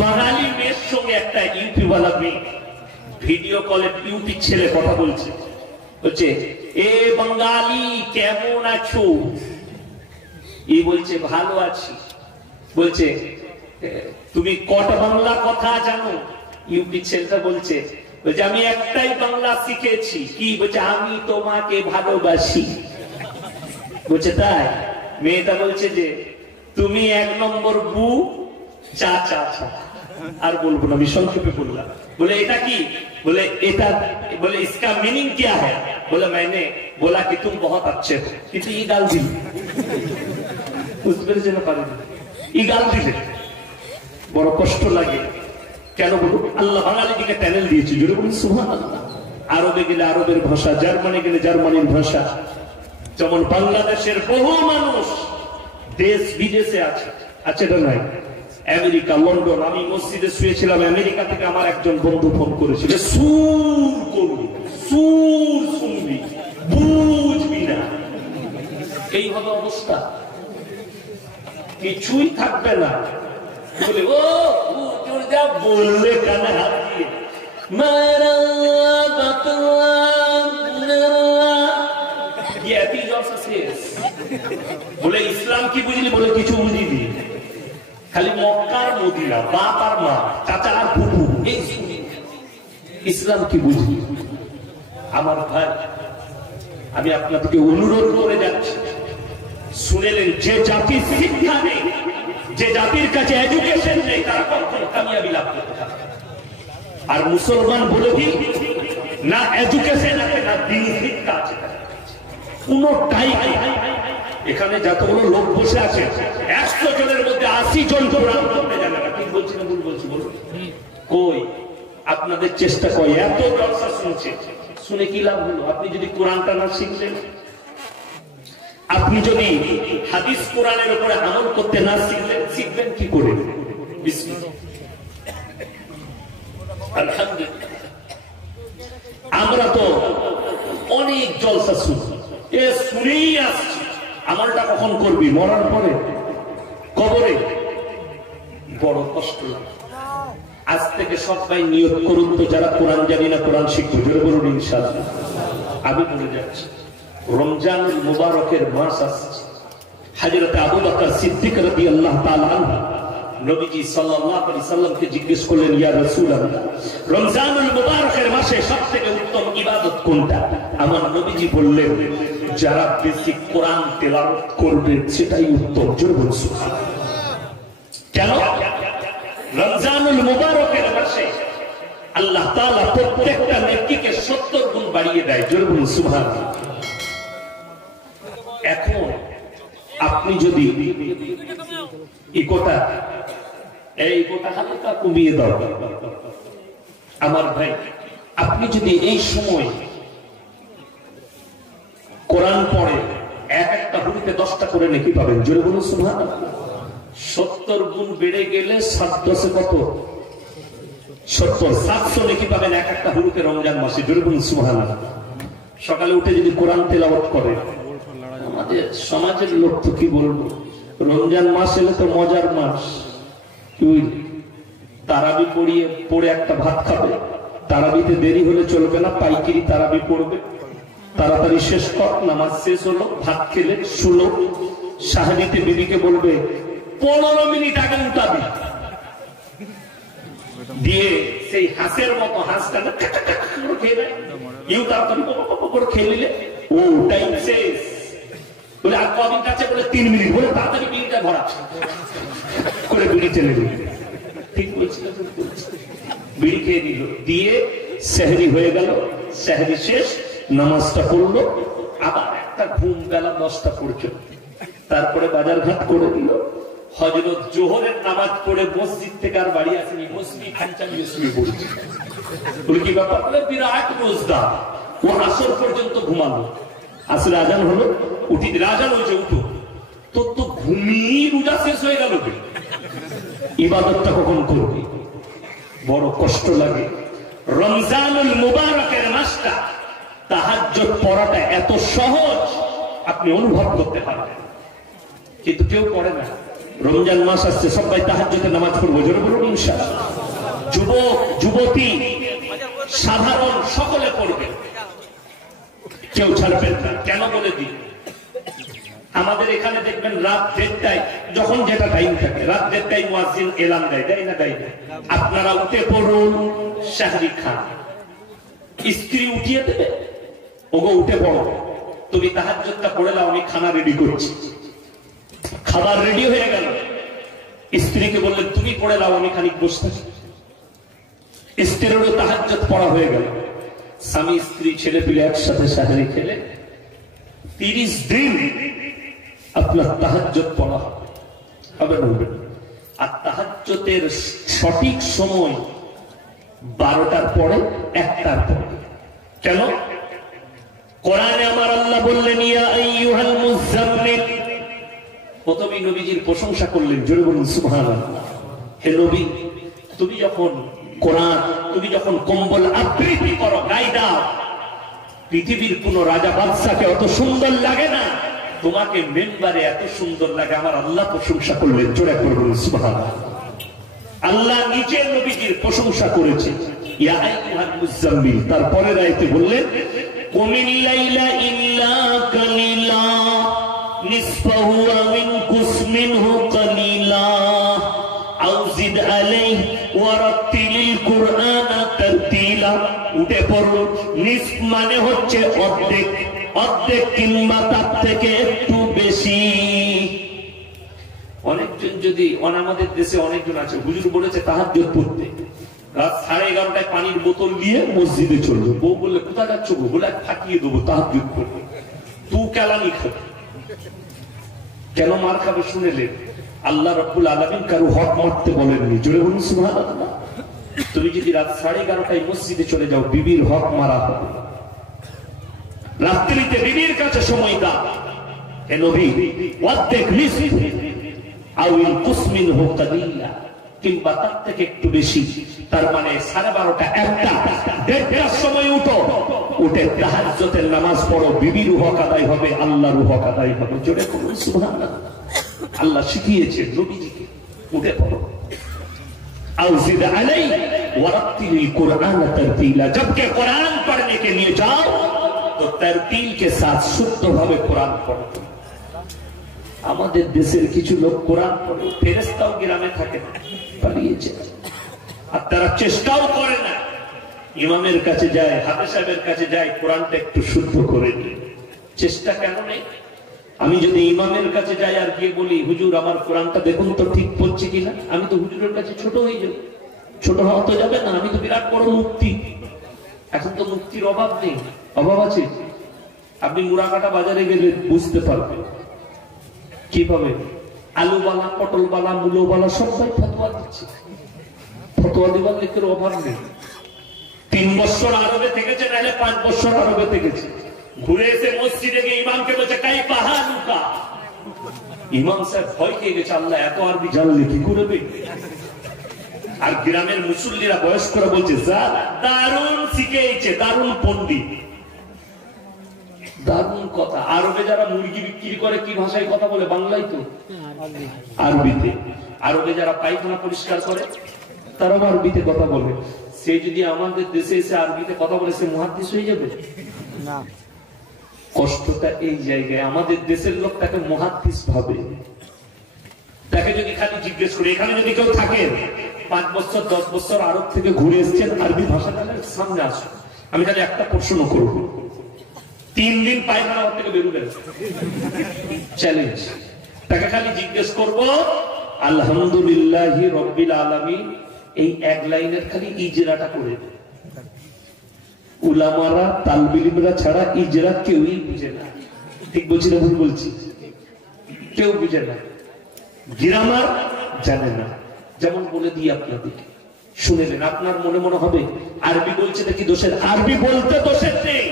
বাঙালি মেয়ের সঙ্গে একটা ইউটিউবওয়ালা মেয়ে ভিডিও কলে ইউটি ছেলে কথা বলছে, বলছে এ বাঙালি কেমন আছো? ই বলছে ভালো আছি। বলছে তুমি কটা বাংলা কথা জানো? ইউটি ছেলেটা বলছে আমি একটাই বাংলা শিখেছি। কি? বলছে আমি তোমাকে ভালোবাসি। বলছে তাই? মেয়েটা বলছে যে তুমি 1 নম্বর বু চা চা চা। আর বলবো না, আমি সংক্ষেপে বললাম। बोले এটা কি? बोले এটা बोले इसका मीनिंग क्या है? बोला मैंने बोला कि तुम बहुत अच्छे हो। কিন্তু ই গাল দিল, বুঝতে পেরেছেন না? পারেন ই গাল দিলে বড় কষ্ট লাগে। কেন বলুন? আল্লাহ বাঙালি দিকে চ্যানেল দিয়েছে, জোরে বলুন সুবহানাল্লাহ। আরবে গেলে আরবের ভাষা, জার্মানি গেলে জার্মানির ভাষা। যেমন বাংলাদেশের বহু মানুষ দেশ বিদেশে আছে, আছে না নাই? America, London. আমি মসজিদে শুয়েছিলাম, আমেরিকা থেকে আমার একজন বন্ধু ফোন করেছিল, সুর করবি, সুর শুনবি, বুঝবি না। এই হবে অবস্থা, কিছুই থাকবে না। বলে ও হুজুর যা বললে কানে হাত দিয়ে মারা বলে ইসলাম কি বুঝলি? বলে কিছু বুঝিনি, খালি মক্কার মদিনা, বাপ আর মা, চাচা আর ফুফু, এই ইসলাম কি বুঝলি? আমার ভাই, আমি আপনাদেরকে অনুরোধ করে যাচ্ছি, শুনেলেন যে জাতির শিক্ষা নেই, যে জাতির কাছে এডুকেশন নেই, তারা কখনো কামিয়াবি লাভ করতে পারে। আর মুসলমান বলে দিই না এডুকেশন আছে না দিন শিক্ষা আছে, কোনটাই। এখানে যতগুলো লোক বসে আছে 100 জনের মধ্যে 80 জন কোরআন পড়তে জানে না। ঠিক বলছি না ভুল বলছি? বলুন কই আপনাদের চেষ্টা কই? এত জলসা শুনছে, শুনে কি লাভ হলো? আপনি যদি কোরআনটা না শিখলেন, আপনি যদি হাদিস কোরআনের উপরে আমল করতে না শিখলেন, শিখবেন কি করে? বিসমিল্লাহ। আলহামদুলিল্লাহ, আমরা তো অনেক জলসা শুনি, এ শুনেই আসছি। আমলটা কখন করবি? মরার পরে, কবরে। বড় কষ্ট লাগে। আজ থেকে সবাই নিয়ত করুন তো, যারা কোরআন জানি না কোরআন শিখবো, জোরে বলুন ইনশাআল্লাহ। আমি বলে যাচ্ছি, রমজানুল মুবারকের মাস আসছে। হযরত আবু বকর সিদ্দিক রাদিয়াল্লাহু তাআলা আনহু নবীজি সাল্লাল্লাহু আলাইহি সাল্লামকে জিজ্ঞেস করলেন, ইয়া রাসূলুল্লাহ, রমজানুল মুবারকের মাসে সবথেকে উত্তম ইবাদত কোনটা? আমার নবীজি বললেন, যারা বেশি কোরআন তেলাওয়াত করবে সেটাই উত্তম। জোরে বলুন সুবহানাল্লাহ। কেন? রমজানুল মুবারকের মাসে আল্লাহ তাআলা প্রত্যেকটা নেকিকে 70 গুণ বাড়িয়ে দেয়। জোরে বলুন সুবহানাল্লাহ। এখন আপনি যদি এই কোটা হালকা কমিয়ে দাও, আমার ভাই, আপনি যদি এই সময় কোরআন পড়ে একটা হুরুফে 10টা করে নেকি পাবেন। জোরে বলুন সুবহানাল্লাহ। 70 গুণ বেড়ে গেলে 7 10 কত? 70, 700 নেকি পাবেন একটা হুরুফে রমজান মাসে। জোরে বলুন সুবহানাল্লাহ। সকালে উঠে যদি কোরআন তেলাওয়াত করে, আমাদের সমাজের লোক তো কি বলবো, রমজান মাস এলে তো মজার মাস। তারাবি পড়ে একটা ভাত খাবে, তারাবিতে দেরি হলে চলবে না, পাইকিরি তারাবি পড়বে, তাড়াতাড়ি শেষ কর, নামাজ শেষ হলো, ভাত খেলে শুলো, সাহাবিতে বিবিকে বলবে 15 মিনিট আগে উঠাবি, দিয়ে সেই হাঁসের মতো হাঁসটা খেয়ে নেয়, ইউ তাড়াতাড়ি করে খেয়ে নিলে ও টাইম শেষ। বলে আর কদিন কাছে? বলে 3 মিনিট। বলে তাড়াতাড়ি বিড়িটা ভরা করে বিড়ি চলে দিল। ঠিক বলছি? বিড়ি খেয়ে দিল, দিয়ে সেহরি হয়ে গেল, সেহরি শেষ, নামাজটা পড়লো, আবার একটা ঘুম বেলা 10টা পর্যন্ত। তারপরে বাজার ঘাট করে দিল, হযরত জোহরের নামাজ পড়ে মসজিদ থেকে আর বাড়ি আসেনি, মসজিদ খানচানিয়ে শুয়ে পড়েছে। বলে কি ব্যাপার? বলে বিরাট রোজদার, ও আসর পর্যন্ত ঘুমালো, আসলে আজান হলো, উঠি আজান হয়েছে, উঠো। তো ঘুমিয়ে রোজা শেষ হয়ে গেল। ইবাদতটা কখন করবি? বড় কষ্ট লাগে। রমজানুল মুবারকের মাসটা তাহাজ্জুদ পড়াটা এত সহজ, আপনি অনুভব করতে পারবেন, কিন্তু কেউ পড়ে না। রমজান মাস আসছে, সবাই তাহাজ্জুদের নামাজ পড়বো, জোরে বলুন ইনশাআল্লাহ। যুবক যুবতী সাধারণ সকলে পড়বে, কেউ ছাড়বেন না। কেন বলে দিই, আমাদের এখানে দেখবেন রাত 1:30টায়, যখন যেটা টাইম থাকে, রাত 1:30টায় মুয়াজ্জিন এলান দেয়, দেয় না দেয় না? আপনারা উঠে পড়ুন, শাহরি খান। স্ত্রী উঠিয়ে দেবে, ওগো উঠে পড়ো, তুমি তাহাজ্জুদটা পড়ে নাও, আমি খানা রেডি করছি। খাবার রেডি হয়ে গেল, স্ত্রীকে বললেন তুমি পড়ে নাও, আমি খানিক বসতে। স্ত্রীরও তাহাজ্জুদ পড়া হয়ে গেল। স্বামী স্ত্রী ছেলে পিলে একসাথে শাহরি খেলে 30 দিন আপনার তাহাজ্জুদ পড়া হবে, হবে না? আর তাহাজ্জুদের সঠিক সময় 12টার পরে, 1টার পরে। কেন? কোরআনে আমার আল্লাহ বললেন ইয়া আইয়ুহাল মুযাম্মিল, প্রথমে নবীজির প্রশংসা করলেন, জোরে বলুন সুবহানাল্লাহ। হে নবী, তুমি যখন কোরআন, তুমি যখন কম্বল আবৃত্তি করো, গায়ে দাও, পৃথিবীর কোন রাজা বাদশাকে অত সুন্দর লাগে না, তোমাকে মেম্বারে এত সুন্দর লাগে। আমার আল্লাহ প্রশংসা করলেন, জোরে বলুন সুবহানাল্লাহ। আল্লাহ নিজে নবীজির প্রশংসা করেছে, ইয়া আইয়ুহাল মুযাম্মিল। তারপরে আয়াতে বললেন কুমিল লাইলা ইল্লা কালিলা নিসফাহু আও ইনকুস মিনহু কালিলা আও জিদ আলাইহি ওয়া রাত্তিলিল কুরআনা তারতিলা। উঠে পড়ো, নিসফ মানে হচ্ছে অর্ধেক, অর্ধেক কিংবা তার থেকে একটু বেশি। অনেকজন যদি, আমাদের দেশে অনেকজন আছে, হুজুর বলেছে তাহাজ্জুদ পড়তে, রাত 11:30টায় পানির বোতল নিয়ে মসজিদে চলবে। বউ বললে কোথায় যাচ্ছ গো? বলে ফাটিয়ে দেবো, তাহাজ্জুদ পড়বে। তুই কেলানি খাবে, কেন মার খাবে শুনেলে? আল্লাহ রাব্বুল আলামিন কারো হক মারতে বলেননি, জোরে বলুন সুবহানাল্লাহ। তুমি যদি রাত 11:30টায় মসজিদে চলে যাও, বিবির হক মারা হবে। রাত্রিতে বিবির কাছে সময় দাও। হে নবী, ওয়াদ্দিক নিসফ আও ইনকুস মিনহু কালিলা, কিংবা তার থেকে একটু বেশি। তার মানে 12:30, 1টা, 1:30টার সময় উঠো, উঠে তাহাজ্জুদের নামাজ পড়ো, বিবির হক আদায় হবে, আল্লাহর হক আদায় হবে। জোরে বলুন সুবহানাল্লাহ। আল্লাহ শিখিয়েছে নবীজিকে, উঠে পড়ো। আও জিদ আলাইহি ওয়া রাত্তিলিল কুরআনা তারতিলা, जबकि कुरान पढ़ने के लिए जाओ तो तरतील के साथ শুদ্ধভাবে কোরআন পড়ো। আমাদের দেশের কিছু লোক কোরআন পড়ে, ফেরেশতাও গ্রামে থাকে না, পালিয়েছে। আর তারা চেষ্টাও করে না, ইমামের কাছে যায়, হাফেজ সাহেবের কাছে যায়, কোরআনটা একটু শুদ্ধ করে নিয়ে। চেষ্টা কেন নেই? আমি যদি ইমামের কাছে যাই আর গিয়ে বলি হুজুর আমার কোরআনটা দেখুন তো ঠিক পড়ছে কিনা, আমি তো হুজুরের কাছে ছোট হয়ে যাব। ছোট হওয়া তো যাবে না, আমি তো বিরাট বড় মুফতি। এখন তো মুফতির অভাব নেই, অভাব আছে। আপনি মুরাকাটা বাজারে গেলে বুঝতে পারবেন কিভাবে আলুবালা, পটলবালা, মূলবালা সবাই ফতোয়া দিচ্ছে। ফতোয়া দিবার লোকের অভাব নেই। 3 বছর আরবে থেকেছে, নাহলে 5 বছর আরবে থেকেছে। ঘুরে এসে মসজিদে গিয়ে ইমামকে বলছে কাই পাহাড়ুকা। ইমাম সাহেব ভয় খেয়ে গেছে, আল্লাহ এত আরবি জানলে কি করবে? আর গ্রামের মুসল্লিরা বয়স্করা বলছে দারুণ শিখেছে, দারুণ পণ্ডিত, দারুণ কথা। আরবে যারা মুরগি বিক্রি করে কি ভাষায় কথা বলে? বাংলায় তো, আরবিতে। আরবে যারা পায়খানা পরিষ্কার করে তারাও আরবিতে কথা বলে। সে যদি আমাদের দেশে এসে আরবিতে কথা বলে, সে মুহাদ্দিস হয়ে যাবে না? কষ্টটা এই জায়গায়, আমাদের দেশের লোক তাকে মুহাদ্দিস ভাবে। তাকে যদি খালি জিজ্ঞেস করে, এখানে যদি কেউ থাকে 5 বছর 10 বছর আরব থেকে ঘুরে এসেছেন, আরবি ভাষা জানেন, সামনে আসুন, আমি খালি একটা প্রশ্ন করব, 3 দিন পায়খানা থেকে বেরোবেন, চ্যালেঞ্জ। তাকে খালি জিজ্ঞেস করব আলহামদুলিল্লাহি রাব্বিল আলামিন, এই এক লাইনের খালি ইজরাটা করে। উলামারা, তালবিলিমরা ছাড়া ইজরা কেউই বুঝে না। ঠিক বলছি না ভুল বলছি? কেউ বুঝে না, গ্রামার জানে না। যেমন বলে দিই আপনাদেরকে, শুনেলেন, আপনার মনে মনে হবে আরবি বলছে নাকি দোষের? আরবি বলতে দোষের নেই,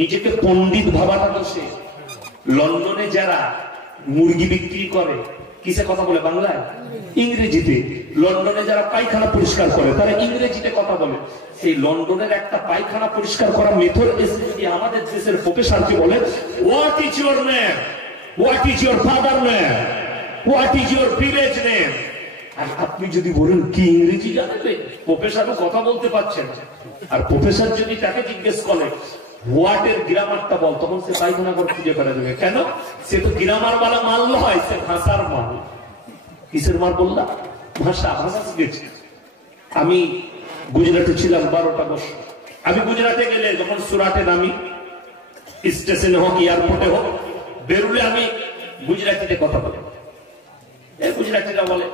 নিজেকে পণ্ডিত ভাবাটা দোষের। লন্ডনে যারা মুরগি বিক্রি করে কিসে কথা বলে? বাংলায়, ইংরেজিতে। লন্ডনে যারা পায়খানা পরিষ্কার করে তারা ইংরেজিতে কথা বলে। সেই লন্ডনের একটা পায়খানা পরিষ্কার করা মেথড এসে যদি আমাদের দেশের প্রফেসরকে বলে what is your name, what is your father name, what is your village name? আর আপনি যদি বলেন কি ইংরেজি জানবে, প্রফেসরও কথা বলতে পারছেন, আর প্রফেসর যদি তাকে জিজ্ঞেস করে হোয়াট এর গ্রামারটা বল, তখন সে পায়খানা করে খুঁজে ফেলা যাবে। কেন? সে তো গ্রামার वाला মাল নয়, সে ভাষার মাল। কিসের মাল বললাম? ভাষা শিখেছে। আমি গুজরাটে ছিলাম 12টা বছর। আমি গুজরাটে গেলে যখন সুরাটে নামি, স্টেশনে হোক এয়ারপোর্টে হোক, বেরুলে আমি গুজরাটিতে কথা বলি। এই গুজরাটিরা বলে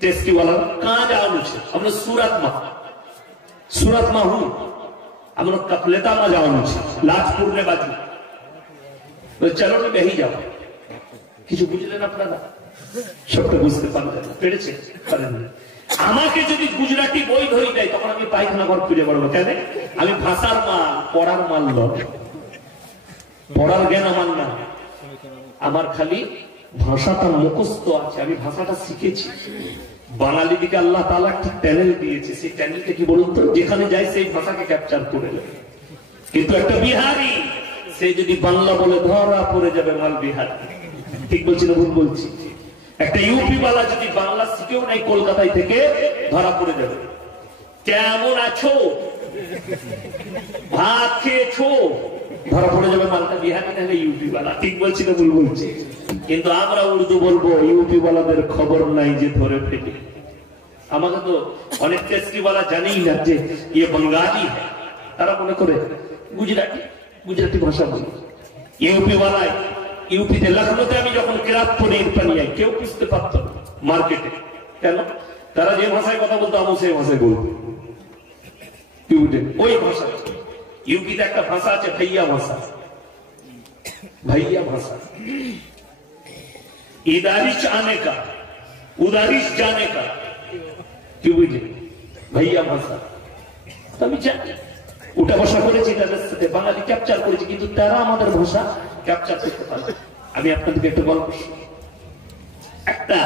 টেস্টি वाला कहां जाओ छे? हमने सूरत में हूं, हम लोग कपलेता में जाओ छे, लाजपुर ने बाजू। तो चलो तो बेही जाओ। কিছু বুঝলেন আপনারা? সবটা বুঝতে পারলেন? পেরেছে? পারেন না। আমাকে যদি গুজরাটি বই ধরে দেয়, তখন আমি পায়খানা ঘর খুঁজে পারবো। কেন? আমি ভাষার মাল, পড়ার মাল নয়। পড়ার জ্ঞান আমার না, আমার খালি ভাষাটা মুখস্থ আছে, আমি ভাষাটা শিখেছি। বাঙালি দিকে আল্লাহ তাআলা ঠিক ট্যানেল দিয়েছে, সেই ট্যানেলটা কি বলুন তো? যেখানে যায় সেই ভাষাকে ক্যাপচার করে নেয়। কিন্তু একটা বিহারি সে যদি বাংলা বলে ধরা পড়ে যাবে, মাল বিহারি। ঠিক বলছি না ভুল বলছি? একটা ইউপি वाला যদি বাংলা শিখেও নাই কলকাতায় থেকে, ধরা পড়ে যাবে। কেমন আছো, ভাত খেয়েছো, ধরা পড়ে যাবে, মালটা বিহারি নাহলে ইউপি वाला। ঠিক বলছি না ভুল বলছি? কিন্তু আমরা উর্দু বলবো, ইউপি वालाদের খবর নাই যে ধরে ফেলি। আমাকে তো অনেক টেস্টি वाला জানেই না যে ইয়ে বাঙালি, তারা মনে করে গুজরাটি ভাষা বলে। ইউপি वाला, ইউপিতে লখনৌতে আমি যখন কেরাত পড়ি ইরফানিয়ায়, কেউ বুঝতে পারত না মার্কেটে। কেন? তারা যে ভাষায় কথা বলতো, আমি সেই ভাষায় বলবো। ওই ভাষা। ইউপিতে একটা ভাষা আছে ভাইয়া ভাষা। इदारिश आने का, उदारिश जाने का, क्यों बुझे? भैया भाषा। আমি জানি ওটা ভাষা করেছি, তাদের সাথে বাঙালি ক্যাপচার করেছি, কিন্তু তারা আমাদের ভাষা ক্যাপচার করতে পারে। আমি আপনাদেরকে একটা গল্প, একটা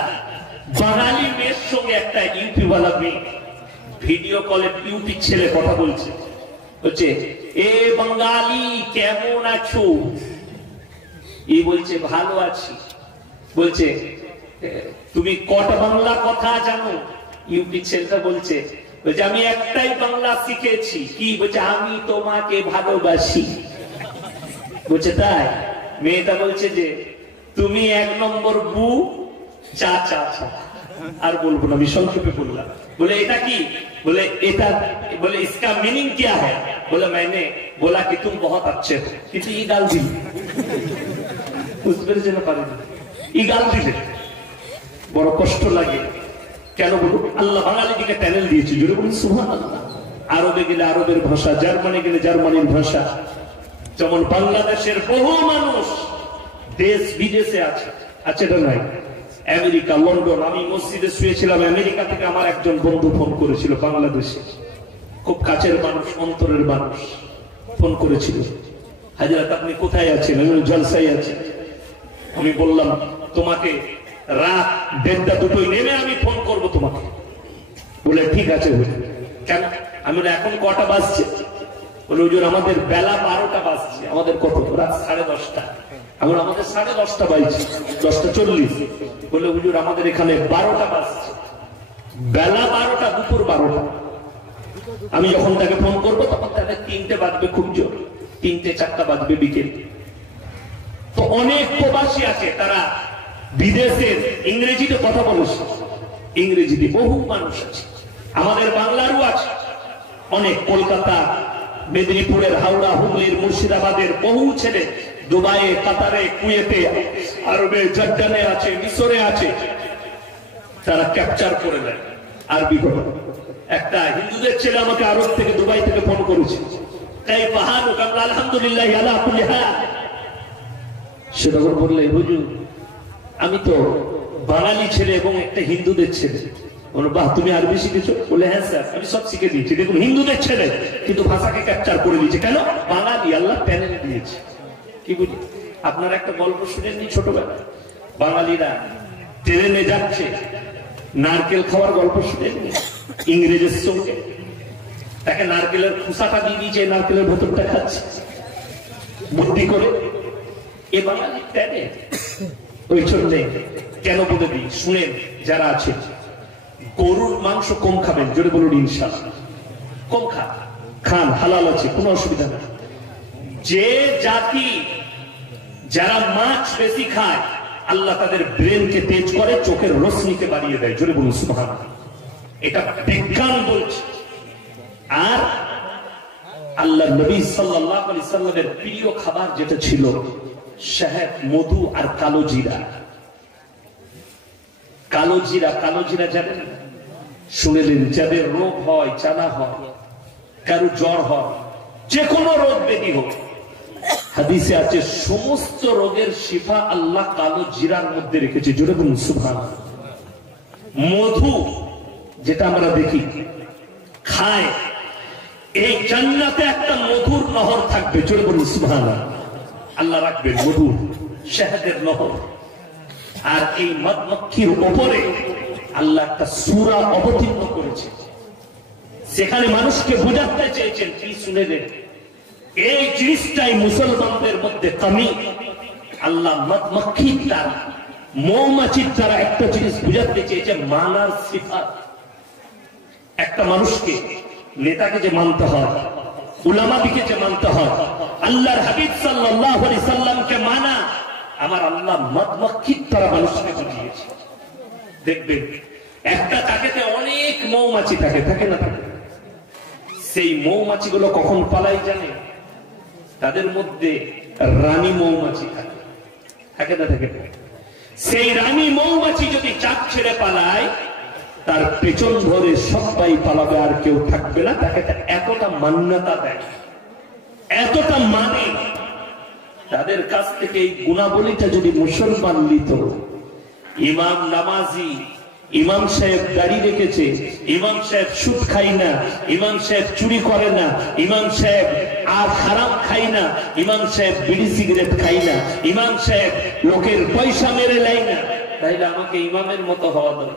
বাঙালি মেয়ের সঙ্গে একটা ইউপি वाला মেয়ে ভিডিও কলে ইউপি ছেলে কথা বলছে। বলছে এ বাঙালি কেমন আছো? এই বলছে ভালো আছি। বলছে তুমি কটা বাংলা কথা জানো? ইউপি ছেলেটা বলছে আমি একটাই বাংলা শিখেছি। কি? বলছে আমি তোমাকে ভালোবাসি। বলছে তাই? মেয়েটা বলছে যে তুমি 1 নম্বর বু, চা চা চা। আর বলবো না, আমি সংক্ষেপে বললাম। बोले এটা কি? बोले এটা, बोले इसका मीनिंग क्या है? बोला मैंने बोला कि तुम बहुत अच्छे हो। কিন্তু এই গাল দিল, বুঝতে পেরেছেন না? পারেন এই গাল দিলে বড় কষ্ট লাগে। কেন বলুন? আল্লাহ বাঙালি দিকে ট্যানেল দিয়েছে। জুড়ে বলুন সুবহানাল্লাহ। আরবে গেলে আরবের ভাষা, জার্মানি গেলে জার্মানির ভাষা। যেমন বাংলাদেশের বহু মানুষ দেশ বিদেশে আছে, আছে না নাই? America, London. আমি মসজিদে শুয়েছিলাম, আমেরিকা থেকে আমার একজন বন্ধু ফোন করেছিল, বাংলাদেশে খুব কাছের মানুষ, অন্তরের মানুষ। ফোন করেছিল, হাজরাত আপনি কোথায় আছেন? আমি জলসায় আছি। আমি বললাম তোমাকে রাত 1:30 2টোয় নেমে আমি ফোন করব তোমাকে। বলে ঠিক আছে। কেন? আমি এখন কটা বাজছে? বলে হুজুর আমাদের বেলা 12টা বাজছে। আমাদের কত? রাত 10:30। এখন আমাদের 10:30 বাজছে, 10:40। বলে হুজুর আমাদের এখানে 12টা বাজছে। বেলা 12টা, দুপুর 12টা। আমি যখন তাকে ফোন করবো তখন তাদের 3টে বাজবে, খুব জোর 3টে 4টা বাজবে বিকেল। তো অনেক প্রবাসী আছে, তারা বিদেশের ইংরেজিতে কথা বলেছে। ইংরেজিতে বহু মানুষ আছে, আমাদের বাংলারও আছে অনেক। কলকাতা, মেদিনীপুরের, হাওড়া, হুগলির, মুর্শিদাবাদের বহু ছেলে দুবাইয়ে, কাতারে, কুয়েতে, আরবে, জর্ডানে আছে, মিশরে আছে। তারা ক্যাপচার করে দেয় আরবি কথা। একটা হিন্দুদের ছেলে আমাকে আরব থেকে, দুবাই থেকে ফোন করেছে। তাই পাহাড় আলহামদুলিল্লাহ আলা কুল্লি হাল। সে তখন বললে হুজুর আমি তো বাঙালি ছেলে এবং একটা হিন্দুদের ছেলে। বলো বাহ, তুমি আরবি শিখেছো? বলে হ্যাঁ স্যার, আমি সব শিখে দিয়েছি। দেখুন হিন্দুদের ছেলে, কিন্তু ভাষাকে ক্যাপচার করে দিয়েছে। কেন? বাঙালি, আল্লাহ প্যানেল দিয়েছে। কি বুঝি? আপনারা একটা গল্প শুনেননি ছোটবেলায়? বাঙালিরা ট্রেনে যাচ্ছে, নারকেল খাওয়ার গল্প শুনেননি? ইংরেজের সঙ্গে তাকে নারকেলের খোসাটা দিয়ে দিয়েছে, নারকেলের ভেতরটা খাচ্ছে বুদ্ধি করে। এ বাঙালি ট্রেনে ওই জন্য কেন বলে দিই শুনেন, যারা আছে গরুর মাংস কম খাবেন, জোরে বলুন ইনশাআল্লাহ। কম খান, হালাল আছে, কোনো অসুবিধা নেই। যে জাতি যারা মাছ বেশি খায়, আল্লাহ তাদের ব্রেনকে তেজ করে, চোখের রশ্মিকে বাড়িয়ে দেয়, জোরে বলুন সুবহানাল্লাহ। এটা বিজ্ঞান বলছে। আর আল্লাহ নবী সাল্লাল্লাহু আলাইহি সাল্লামের প্রিয় খাবার যেটা ছিল শহদ, মধু আর কালো জিরা। কালো জিরা জানেন? শুনেলেন, যাদের রোগ হয়, জানা হয়, কারো জ্বর হয়, যে কোনো রোগ ব্যাধি হোক, হাদিসে আছে সমস্ত রোগের শিফা আল্লাহ কালো জিরার মধ্যে রেখেছে, জোরে বলুন সুবহানাল্লাহ। মধু যেটা আমরা দেখি খায়, এই জান্নাতে একটা মধুর নহর থাকবে, জোরে বলুন সুবহানাল্লাহ। আল্লাহ রাখবেন মধুর শহদের নহর। আর এই মধুমক্ষীর উপরে আল্লাহ একটা সূরা অবতীর্ণ করেছে, সেখানে মানুষকে বোঝাতে চেয়েছেন কি শুনে দেন, এই জিনিসটাই মুসলমানদের মধ্যে কমি। আল্লাহ মধুমক্ষীর দ্বারা, মৌমাছির দ্বারা একটা জিনিস বুঝাতে চেয়েছে, মানার সিফাত। একটা মানুষকে, নেতাকে যে মানতে হয়, উলামাদিকে যে মানতে হয়, আল্লাহর হাবিব সাল্লাল্লাহু আলাইহি সাল্লামকে মানা, আমার আল্লাহ মধুমক্ষীর দ্বারা মানুষকে বুঝিয়েছে। দেখবেন একটা তাকেতে অনেক মৌমাছি থাকে না? সেই মৌমাছিগুলো কখন পালাই জানে? তাদের মধ্যে রানী মৌমাছি থাকে না? সেই রানী মৌমাছি যদি চাক ছেড়ে পালায়, তার পেছন ধরে সবাই পালাবে, আর কেউ থাকবে না। তাকে এতটা মান্যতা দেয়, এতটা মানে। তাদের কাছ থেকে এই গুণাবলীটা যদি মুসলমান নিত, ইমাম নামাজি, ইমাম সাহেব দাড়ি রেখেছে, ইমাম সাহেব সুদ খাই না, ইমাম সাহেব চুরি করে না, ইমাম সাহেব আর হারাম খাই না, ইমাম সাহেব বিড়ি সিগারেট খাই না, ইমাম সাহেব লোকের পয়সা মেরে নেয় না, তাইলে আমাকে ইমামের মতো হওয়া দরকার।